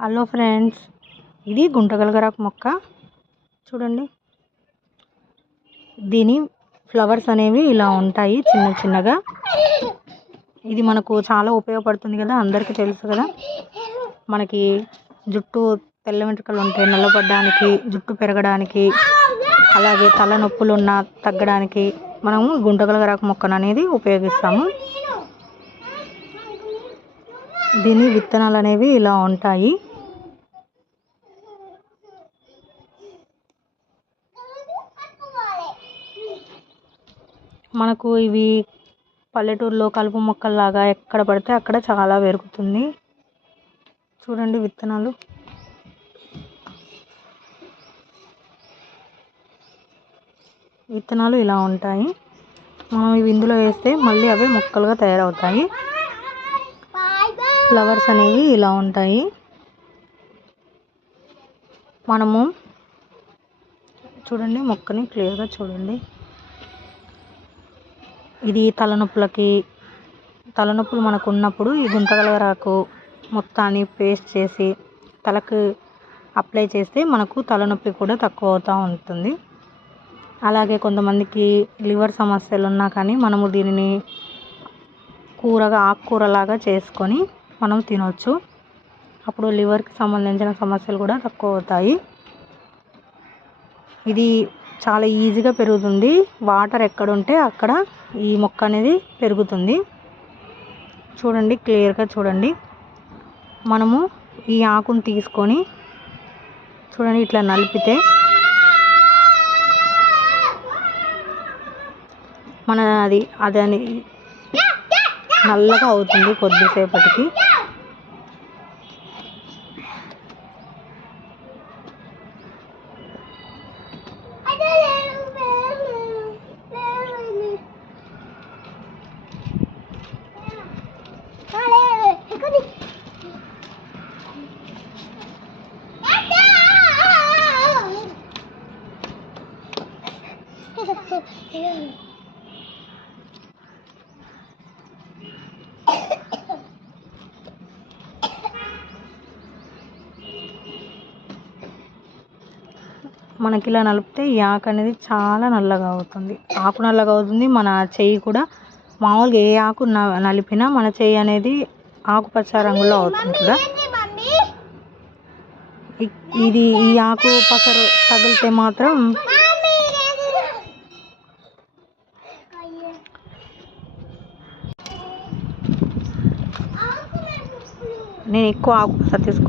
Hello friends ఇది గుంటగలగరాకు మొక్క. చూడండి. దీని ఫ్లవర్స్ అనేవి ఇలా ఉంటాయి చిన్న చిన్నగా. ఇది మనకు చాలా ఉపయోగపడుతుంది కదా అందరికీ తెలుసు కదా. మనకి జుట్టు తెల్ల వెంట్రుకలు ఉంటే నల్లబడడానికి జుట్టు పెరగడానికి అలాగే తలనొప్పులు ఉన్న తగ్గడానికి మనము గుంటగలగరాకు మొక్కను అనేది ఉపయోగిస్తాము. దీని విత్తనాలు అనేవి ఇలా ఉంటాయి. మనకు ఇవి పల్లెటూరులో కలుపు మొక్కల్లాగా ఎక్కడ పడితే అక్కడ చాలా పెరుగుతుంది. చూడండి విత్తనాలు. విత్తనాలు ఇలా ఉంటాయి. మనం ఇవి ఇందులో వేస్తే మళ్ళీ అవి మొక్కలుగా తయారవుతాయి. ఫ్లవర్స్ అనేవి ఇలా ఉంటాయి. మనము చూడండి మొక్కని క్లియర్గా చూడండి. ఇది తలనొప్పులకి తలనొప్పులు మనకు ఉన్నప్పుడు ఈ గుంటగలగరాకు మొత్తాన్ని పేస్ట్ చేసి తలకు అప్లై చేస్తే మనకు తలనొప్పి కూడా తక్కువ అవుతూ ఉంటుంది. అలాగే కొంతమందికి లివర్ సమస్యలు ఉన్నా కానీ మనము దీనిని కూరగా ఆకుకూరలాగా చేసుకొని మనం తినవచ్చు అప్పుడు లివర్కి సంబంధించిన సమస్యలు కూడా తక్కువ అవుతాయి ఇది చాలా ఈజీగా పెరుగుతుంది. వాటర్ ఎక్కడ ఉంటే అక్కడ ఈ మొక్క అనేది పెరుగుతుంది. చూడండి క్లియర్గా చూడండి. మనము ఈ ఆకును తీసుకొని చూడండి ఇట్లా నలిపితే మన అది అది అని నల్లగా అవుతుంది కొద్దిసేపటికి. మనకి ఇలా నలిపితే ఈ ఆకు అనేది చాలా నల్లగా అవుతుంది. ఆకు నల్లగా అవుతుంది మన చెయ్యి కూడా. మామూలుగా ఏ ఆకు నలిపినా మన చెయ్యి అనేది ఆకుపచ్చ రంగులో అవుతుంది కదా? ఇ- ఇది ఈ ఆకు పసరు తగిలితే మాత్రం నేను ఎక్కువ ఆకు పసరు తీసుకొని